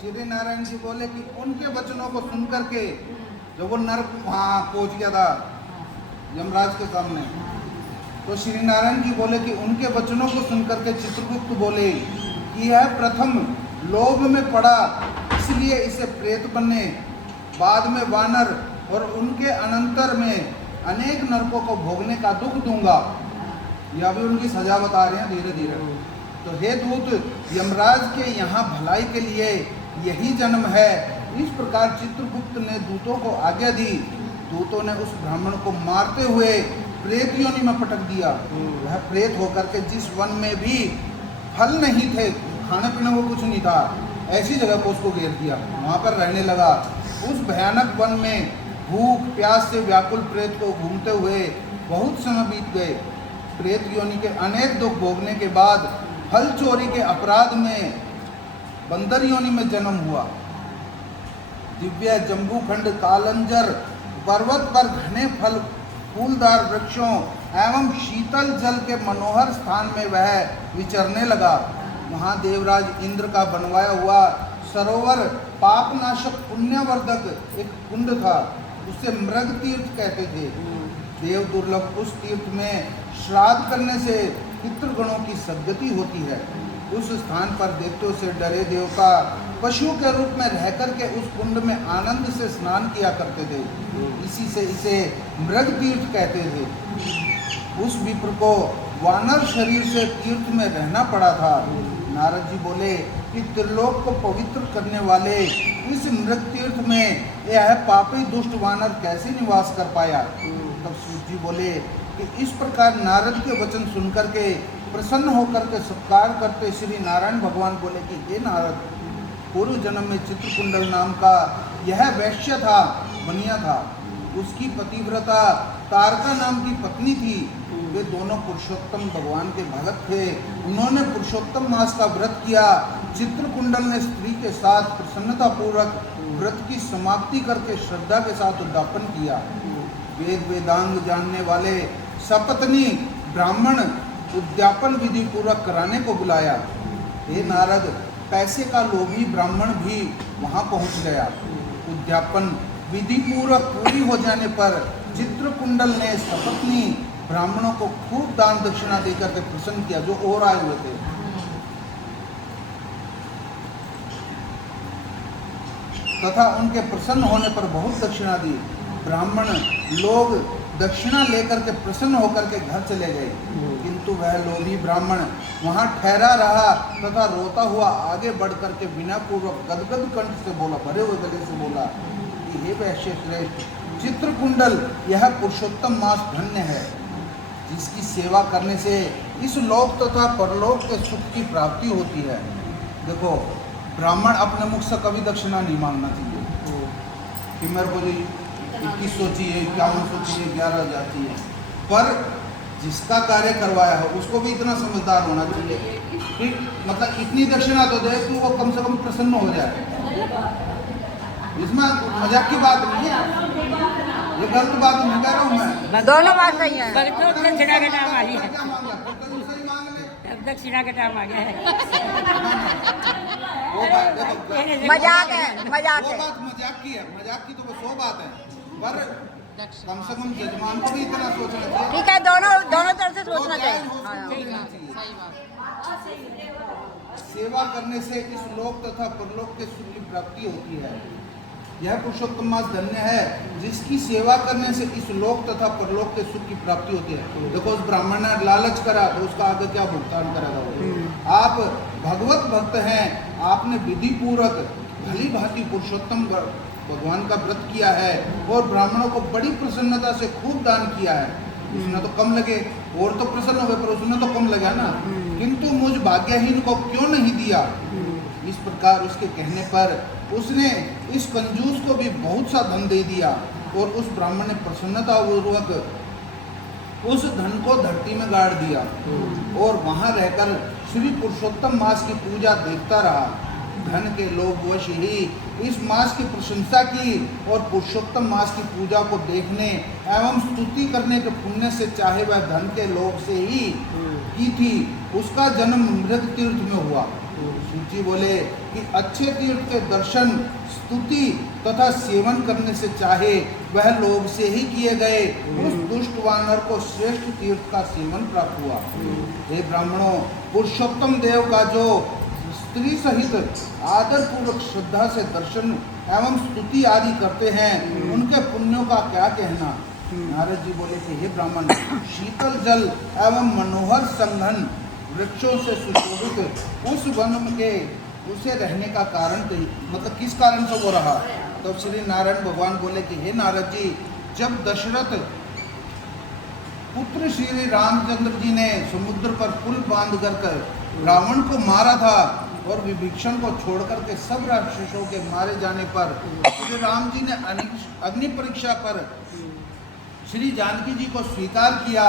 श्री नारायण जी बोले कि उनके वचनों को सुनकर के जब वो नरक वहाँ पहुँच गया था यमराज के सामने, तो श्री नारायण जी बोले कि उनके वचनों को सुनकर के चित्रगुप्त बोले कि यह प्रथम लोभ में पड़ा, इसलिए इसे प्रेत बनने, बाद में वानर और उनके अनंतर में अनेक नरकों को भोगने का दुख दूंगा। यह भी उनकी सजा बता रहे हैं धीरे धीरे। तो हे दूत, यमराज के यहाँ भलाई के लिए यही जन्म है। इस प्रकार चित्रगुप्त ने दूतों को आज्ञा दी। दूतों ने उस ब्राह्मण को मारते हुए प्रेत योनि में पटक दिया। वह प्रेत होकर के जिस वन में भी फल नहीं थे, खाने पीने को कुछ नहीं था, ऐसी जगह को उसको घेर दिया, वहाँ पर रहने लगा। उस भयानक वन में भूख प्यास से व्याकुल प्रेत को घूमते हुए बहुत समय बीत गए। प्रेत योनि के अनेक दुख भोगने के बाद फल चोरी के अपराध में बंदर योनि में जन्म हुआ। दिव्य जम्बूखंड कालंजर पर्वत पर घने फल फूलदार वृक्षों एवं शीतल जल के मनोहर स्थान में वह विचरने लगा। वहाँ देवराज इंद्र का बनवाया हुआ सरोवर पापनाशक पुण्यवर्धक एक कुंड था, उसे मृग तीर्थ कहते थे। देव दुर्लभ उस तीर्थ में श्राद्ध करने से पितृगणों की सद्गति होती है। उस स्थान पर दैत्यों से डरे देवता पशु के रूप में रह करके उस कुंड में आनंद से स्नान किया करते थे, इसी से इसे मृग तीर्थ कहते थे। उस विप्र को वानर शरीर से तीर्थ में रहना पड़ा था। नारद जी बोले कि त्रिलोक को पवित्र करने वाले इस मृग तीर्थ में यह पापी दुष्ट वानर कैसे निवास कर पाया। तब सूत जी बोले कि इस प्रकार नारद के वचन सुनकर के प्रसन्न होकर के सत्कार करते श्री नारायण भगवान बोले कि हे नारद, पूर्व जन्म में चित्रकुंडल नाम का यह वैश्य था, बनिया था। उसकी पतिव्रता तारका नाम की पत्नी थी। वे दोनों पुरुषोत्तम भगवान के भक्त थे। उन्होंने पुरुषोत्तम मास का व्रत किया। चित्रकुंडल ने स्त्री के साथ प्रसन्नता पूर्वक व्रत की समाप्ति करके श्रद्धा के साथ उद्यापन किया। वेद वेदांग जानने वाले सपत्नी ब्राह्मण उद्यापन विधि पूर्वक कराने को बुलाया। हे नारद, पैसे का लोभी ब्राह्मण भी वहां पहुंच गया। उद्यापन विधि पूर्वक पूरी हो जाने पर चित्रकुंडल ने सपत्नी ब्राह्मणों को खूब दान दक्षिणा देकर के प्रसन्न किया, जो और आए हुए थे। तथा उनके प्रसन्न होने पर बहुत दक्षिणा दी। ब्राह्मण लोग दक्षिणा लेकर के प्रसन्न होकर के घर चले गए, किंतु वह लोभी ब्राह्मण वहां ठहरा रहा तथा रोता हुआ आगे बढ़ करके बिना पूर्वक गदगद कंठ से बोला, भरे हुए गले से बोला कि हे वैश्य श्रेष्ठ, चित्रकुंडल यह पुरुषोत्तम मास धन्य है, जिसकी सेवा करने से इस लोक तथा परलोक के सुख की प्राप्ति होती है। देखो, ब्राह्मण अपने मुख से कभी दक्षिणा नहीं मांगना चाहिए कि मेरे को 2100 चाहिए, 5100 चाहिए, 11,000 चाहिए, पर जिसका कार्य करवाया हो उसको भी इतना समझदार होना चाहिए कि मतलब इतनी दक्षिणा तो दे कि वो कम से कम प्रसन्न हो जाए। इसमें मजाक की बात नहीं है, ये गलत बात नहीं कह रहा हूँ मैं। दोनों बात सही है। दक्षिणा के टाइम आ रही है, क्या मांगा, दूसरा ही मांग ले। अब दक्षिणा के टाइम आ गया है। वो बात देखो, मजाक है, मजाक वो है। बात मजाक की है, मजाक की तो वो 100 बात है, पर कम से कम जजमान को भी इतना सोचना चाहिए। ठीक है, दोनों तरफ से सोचना तो चाहिए। सेवा करने से इस लोक तथा परलोक के सुख की प्राप्ति होती है। यह पुरुषोत्तम मास धन्य है, जिसकी सेवा करने से इस लोक तथा परलोक के सुख की प्राप्ति होती है। देखो, उस ब्राह्मण ने लालच करा तो उसका आगे क्या भुगतान करेगा वो। आप भगवत भक्त हैं, आपने विधि पूर्वक भली भांति पुरुषोत्तम भगवान का व्रत किया है और ब्राह्मणों को बड़ी प्रसन्नता से खूब दान किया है। उसने तो कम लगे, और तो प्रसन्न हो गए, पर उसने तो कम लगा ना, किंतु मुझ भाग्यहीन को क्यों नहीं दिया। इस प्रकार उसके कहने पर उसने इस कंजूस को भी बहुत सा धन दे दिया और उस ब्राह्मण ने प्रसन्नता पूर्वक उस धन को धरती में गाड़ दिया और वहां रहकर श्री पुरुषोत्तम मास की पूजा देखता रहा। धन के लोभवश ही इस मास की प्रशंसा की और पुरुषोत्तम मास की पूजा को देखने एवं स्तुति करने के पुण्य से चाहे वह धन के लोभ से ही की थी, उसका जन्म मृग तीर्थ में हुआ। सूची बोले कि कि अच्छे तीर्थ के दर्शन, स्तुति तथा सेवन करने से चाहे वह लोभ से ही किए गए उस दुष्ट वानर को श्रेष्ठ तीर्थ का सेवन प्राप्त हुआ। हे ब्राह्मणों, पुरुषोत्तम देव का जो स्त्री सहित आदर पूर्वक श्रद्धा से दर्शन एवं स्तुति आदि करते हैं, उनके पुण्यों का क्या कहना। नारद जी बोले कि हे ब्राह्मण, शीतल जल एवं मनोहर संघन वृक्षों से सुशोभित उस वन के उसे रहने का कारण मतलब किस कारण से वो रहा। तो श्री नारायण भगवान बोले कि हे नारद जी, जब दशरथ पुत्र श्री रामचंद्र जी ने समुद्र पर पुल बांध कर रावण को मारा था और विभीषण को छोड़ करके सब राक्षसों के मारे जाने पर श्री राम जी ने अग्नि परीक्षा पर श्री जानकी जी को स्वीकार किया,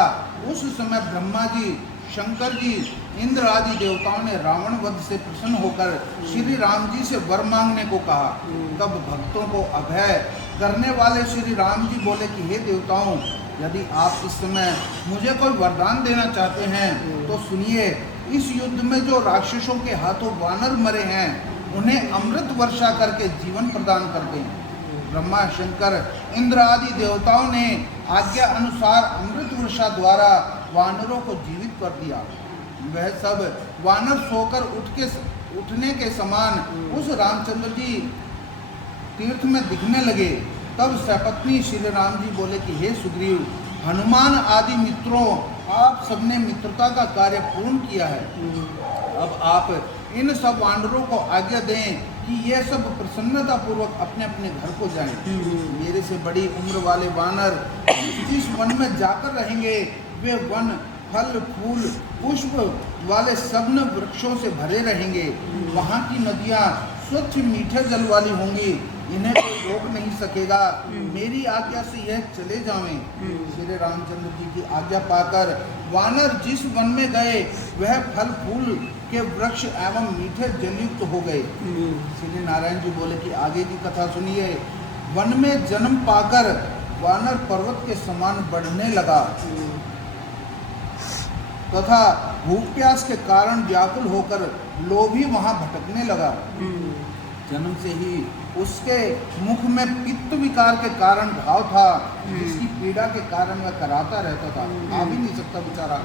उस समय ब्रह्मा जी, शंकर जी, इंद्र आदि देवताओं ने रावण वध से प्रसन्न होकर श्री राम जी से वर मांगने को कहा। तब भक्तों को अभय करने वाले श्री राम जी बोले कि हे देवताओं, यदि आप इस समय मुझे कोई वरदान देना चाहते हैं तो सुनिए। इस युद्ध में जो राक्षसों के हाथों वानर मरे हैं, उन्हें अमृत वर्षा करके जीवन प्रदान कर दें। ब्रह्मा, शंकर, इंद्र आदि देवताओं ने आज्ञा अनुसार अमृत वर्षा द्वारा वानरों को जीवित कर दिया। वह सब वानर सोकर उठने के समान उस रामचंद्र जी तीर्थ में दिखने लगे। तब सपत्नी श्री राम जी बोले कि हे सुग्रीव, हनुमान आदि मित्रों, आप सबने मित्रता का कार्य पूर्ण किया है। अब आप इन सब वानरों को आज्ञा दें कि ये सब प्रसन्नता पूर्वक अपने अपने घर को जाएं। मेरे से बड़ी उम्र वाले वानर जिस वन में जाकर रहेंगे, वे वन फल फूल पुष्प वाले सघन वृक्षों से भरे रहेंगे। वहाँ की नदियाँ स्वच्छ मीठे जल वाली होंगी, इन्हें कोई रोक नहीं सकेगा। मेरी आज्ञा से यह चले जावें। श्री रामचंद्र जी की आज्ञा पाकर वानर जिस वन में गए, वह फल फूल के वृक्ष एवं मीठे जलयुक्त हो गए। श्री नारायण जी बोले कि आगे की कथा सुनिए। वन में जन्म पाकर वानर पर्वत के समान बढ़ने लगा तथा भूख प्यास के कारण व्याकुल होकर लोभी वहां भटकने लगा। जन्म से ही उसके मुख में पित्त विकार के कारण घाव था, जिसकी पीड़ा के कारण वह कराता रहता था, आ भी नहीं सकता बेचारा।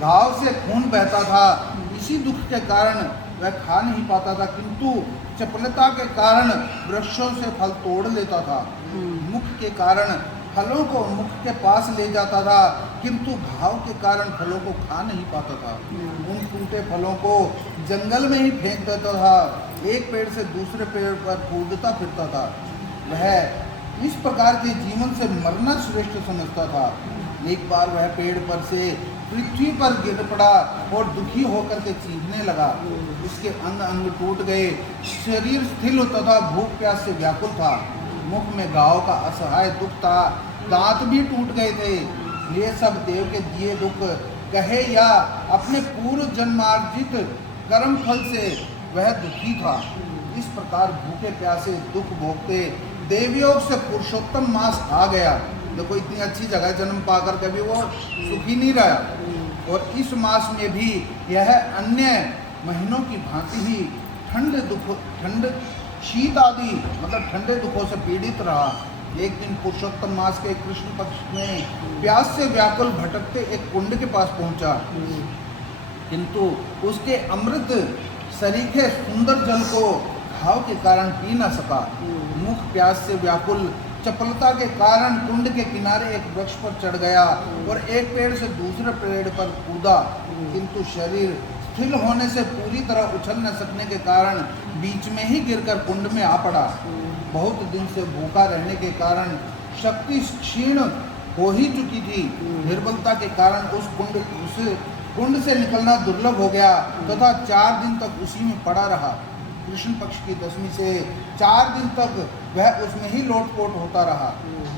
घाव से खून बहता था, इसी दुख के कारण वह खा नहीं पाता था, किंतु चपलता के कारण वृक्षों से फल तोड़ लेता था। मुख के कारण फलों को मुख के पास ले जाता था, किंतु घाव के कारण फलों को खा नहीं पाता था। उन टूटे फलों को जंगल में ही फेंक देता था, एक पेड़ से दूसरे पेड़ पर कूदता फिरता था। वह इस प्रकार के जीवन से मरना श्रेष्ठ समझता था। एक बार वह पेड़ पर से पृथ्वी पर गिर पड़ा और दुखी होकर के चीखने लगा। उसके अंग अंग टूट गए, शरीर स्थिर तथा भूख प्यास से व्याकुल था। मुख में घाव का असहाय दुख था, दांत भी टूट गए थे। ये सब देव के दिए दुख कहे या अपने पूर्व जन्मार्जित कर्म फल से वह दुखी था। इस प्रकार भूखे प्यासे दुख भोगते देवयोग से पुरुषोत्तम मास आ गया। देखो इतनी अच्छी जगह जन्म पाकर कभी वो सुखी नहीं रहा। और इस मास में भी यह अन्य महीनों की भांति ही ठंड शीत आदि मतलब ठंडे दुखों से पीड़ित रहा। एक दिन पुरुषोत्तम मास के कृष्ण पक्ष में प्यास से व्याकुल भटकते एक कुंड के पास पहुंचा, किंतु उसके अमृत सरीखे सुंदर जल को घाव के कारण पी न सका। मुख प्यास से व्याकुल चपलता के कारण कुंड के किनारे एक वृक्ष पर चढ़ गया और एक पेड़ से दूसरे पेड़ पर कूदा, किंतु शरीर स्थिर होने से पूरी तरह उछल न सकने के कारण बीच में ही गिरकर कुंड में आ पड़ा। बहुत दिन से भूखा रहने के कारण शक्ति क्षीण हो ही चुकी थी। निर्बलता के कारण उस कुंड से निकलना दुर्लभ हो गया तथा 4 दिन तक उसी में पड़ा रहा। कृष्ण पक्ष की दशमी से 4 दिन तक वह उसमें ही लोटपोट होता रहा।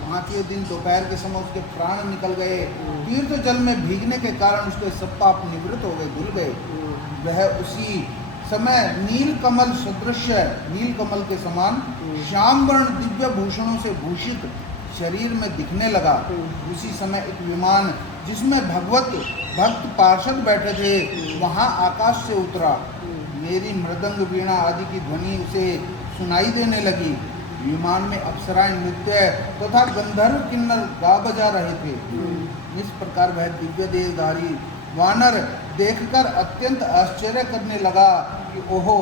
5वें दिन दोपहर के समय उसके प्राण निकल गए। तीर्थ जल में भीगने के कारण उसके सब पाप निवृत्त हो गए, धुल गए। वह उसी समय नील कमल सदृश, नील कमल के समान श्याम वर्ण दिव्य भूषणों से भूषित शरीर में दिखने लगा। उसी समय एक विमान जिसमें भक्त पार्षद बैठे थे, वहाँ आकाश से उतरा। मेरी मृदंग वीणा आदि की ध्वनि उसे सुनाई देने लगी। विमान में अप्सराएं नृत्य तथा गंधर्व किन्नर गा बजा रहे थे। इस प्रकार वह दिव्य देहधारी वानर देखकर अत्यंत आश्चर्य करने लगा कि ओहो,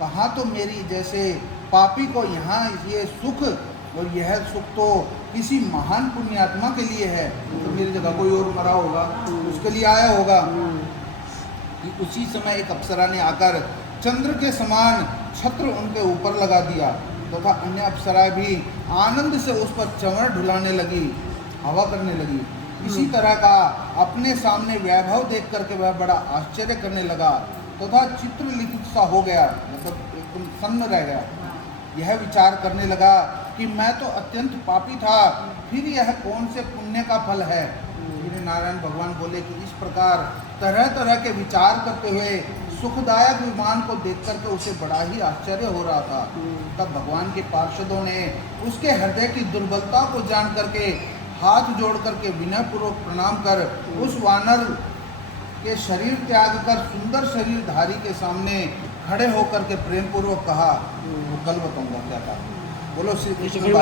कहाँ तो मेरी जैसे पापी को यहाँ ये सुख, और यह सुख तो किसी महान पुण्यात्मा के लिए है। तो मेरी जगह कोई और मरा होगा, उसके लिए आया होगा। कि उसी समय एक अप्सरा ने आकर चंद्र के समान छत्र उनके ऊपर लगा दिया तथा अन्य अप्सराएं भी आनंद से उस पर चंवर ढुलाने लगी, हवा करने लगी। इसी तरह का अपने सामने वैभव देख करके वह बड़ा आश्चर्य करने लगा तथा चित्रलिखित सा हो गया, मतलब एकदम सन्न रह गया। यह विचार करने लगा कि मैं तो अत्यंत पापी था, फिर यह कौन से पुण्य का फल है। श्री नारायण भगवान बोले कि इस प्रकार तरह तरह के विचार करते हुए सुखदायक विमान को देख करके उसे बड़ा ही आश्चर्य हो रहा था। तब भगवान के पार्षदों ने उसके हृदय की दुर्बलता को जान करके हाथ जोड़ करके विनय पूर्वक प्रणाम कर उस वानर के शरीर त्याग कर सुंदर शरीरधारी के सामने खड़े होकर के प्रेम पूर्वक कहा, वो कल बताऊंगा क्या था। बोलो श्री कृष्ण।